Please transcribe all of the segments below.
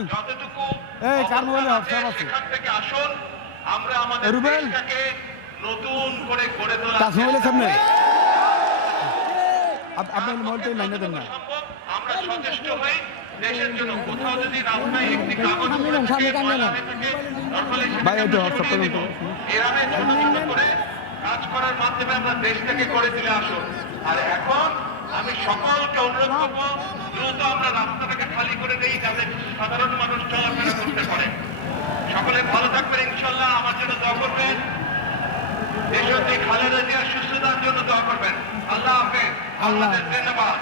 রুবেল। এই, কার মোবাইলে হোয়াটসঅ্যাপ আছে, রুবেল? নতুন করে গড়ে তোলা তার মোবাইলের সামনে? আপনার মোবাইলটা লাইনে দেন না। আমরা সচেষ্ট হই দেশের জন্য। কোথাও যদি রাস্তায় একটি কাগজ ভাই, হোয়াটসঅ্যাপ ছোট ছোট করে কাজ করার মাধ্যমে আমরা দেশটাকে করে দিলে আসুন। আর এখন আমি সকলকে অনুরোধ করব দ্রুত আমরা রাস্তাটাকে খালি করে দেই যাতে সাধারণ মানুষ চলাফেরা করতে পারে। সকলে ভালো থাকবেন ইনশাল্লাহ আমার জন্য দোয়া করবেন। দেশতে খালেদা জিয়ার সুস্থতার জন্য দোয়া করবেন। আল্লাহ হাফেজ। আল্লাহ। ধন্যবাদ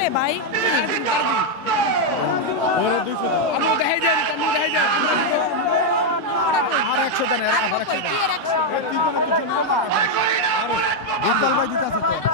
আরে ভাই। আর একশো দেন আর একশো দেন। একশো এই তিনজনের পিছনে না, আর- আর- ভাই দিতে আছে তো।